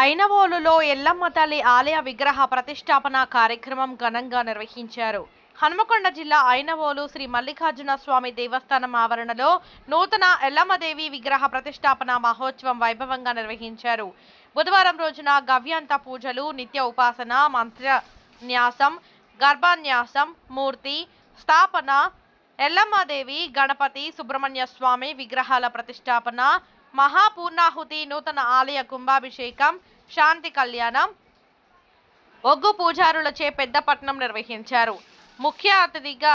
ఐనవోలులో ఎల్లమ్మ తల్లి ఆలయ విగ్రహ ప్రతిష్టాపన కార్యక్రమం ఘనంగా నిర్వహించారు. హన్మకొండ జిల్లా ఐనవోలు శ్రీ మల్లికార్జున స్వామి దేవస్థానం ఆవరణలో నూతన ఎల్లమ్మదేవి విగ్రహ ప్రతిష్టాపన మహోత్సవం వైభవంగా నిర్వహించారు. బుధవారం రోజున గవ్యాంత పూజలు నిత్య ఉపాసన మంత్ర న్యాసం గర్భాన్యాసం మూర్తి స్థాపన ఎల్లమ్మదేవి గణపతి సుబ్రహ్మణ్య స్వామి విగ్రహాల ప్రతిష్టాపన మహాపూర్ణాహుతి నూతన ఆలయ కుంభాభిషేకం శాంతి కళ్యాణం. ఒగ్గు పూజారులచే పెద్దపట్నం నిర్వహించారు. ముఖ్య అతిథిగా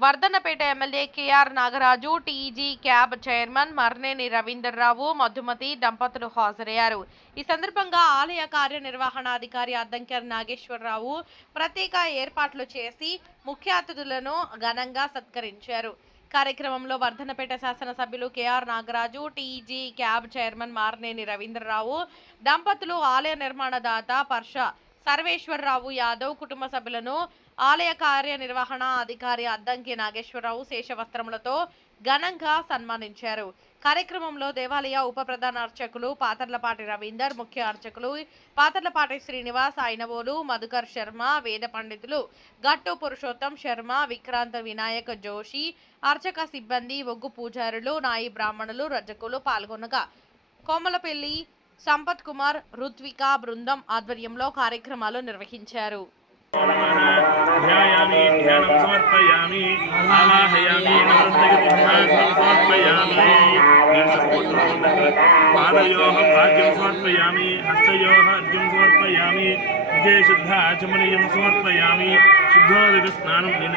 Vardhannapet MLA KR Nagaraju TG CAB chairman Marneni Ravinder Rao Madhumathi దంపతులు హాజరయ్యారు. ఈ సందర్భంగా ఆలయ కార్యనిర్వహణాధికారి అద్దంకర్ నాగేశ్వరరావు ప్రత్యేక ఏర్పాట్లు చేసి ముఖ్య అతిథులను ఘనంగా సత్కరించారు. కార్యక్రమంలో వర్ధనపేట శాసనసభ్యులు KR Nagaraju TG CAB chairman Marneni Ravindra Rao దంపతులు ఆలయ నిర్మాణదాత పర్ష సర్వేశ్వరరావు యాదవ్ కుటుంబ సభ్యులను ఆలయ కార్యనిర్వహణ అధికారి అద్దంకి నాగేశ్వరరావు శేషవస్త్రములతో ఘనంగా సన్మానించారు. కార్యక్రమంలో దేవాలయ ఉప ప్రధాన అర్చకులు పాతర్లపాటి రవీందర్ ముఖ్య అర్చకులు పాతర్లపాటి శ్రీనివాస్ ఐనవోలు మధుకర్ శర్మ వేద పండితులు గట్టు పురుషోత్తం శర్మ విక్రాంత వినాయక జోషి అర్చక సిబ్బంది ఒగ్గు పూజారులు నాయి బ్రాహ్మణులు రజకులు పాల్గొనగా కోమలపల్లి సంపత్ కుమార్ రుత్విక బృందం ఆధ్వర్యంలో కార్యక్రమాలు నిర్వహించారు. ధ్యాయామి ధ్యానం సమర్పయామి ఆవాహయామి సమర్పయామి. పాదయోహం ఆద్యం సమర్పయామి హస్తయోహ విజయశుద్ధ నేను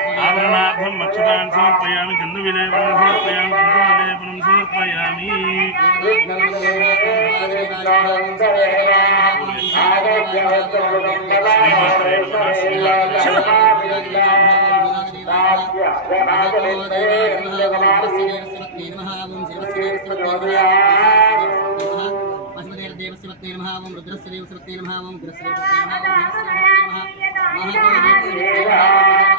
ఆభరణార్థం అక్షతాన్ సమర్పయామి గంధ విలేపనం సమర్పయామి కుంకుమ విలేపనం సమర్పయామి. శ్రీమాత్రే నమః శ్రీమాత్రే దేవస్వత్తే నమః. ఓం రుద్రస్య దేవస్వత్తే నమః ఓం ఉగ్రస్య దేవస్వత్తే నమః ఓం వీరస్య దేవస్వత్తే నమః.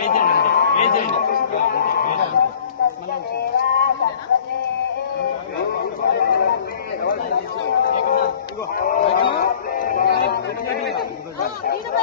నమః ఓం హిరణ్యాయ నమః ఓం అమృతే సత్యే ప్రతిష్ఠిత మల్లికార్జున స్వామి కి ఎల్లమ్మ మాతా కి శ్రీ మాతా కి ఎల్లమ్మ మాతా కి పూజార పూజాం సమర్పయామి మహాకుంభాభిషేక ముహూర్త దీనిపై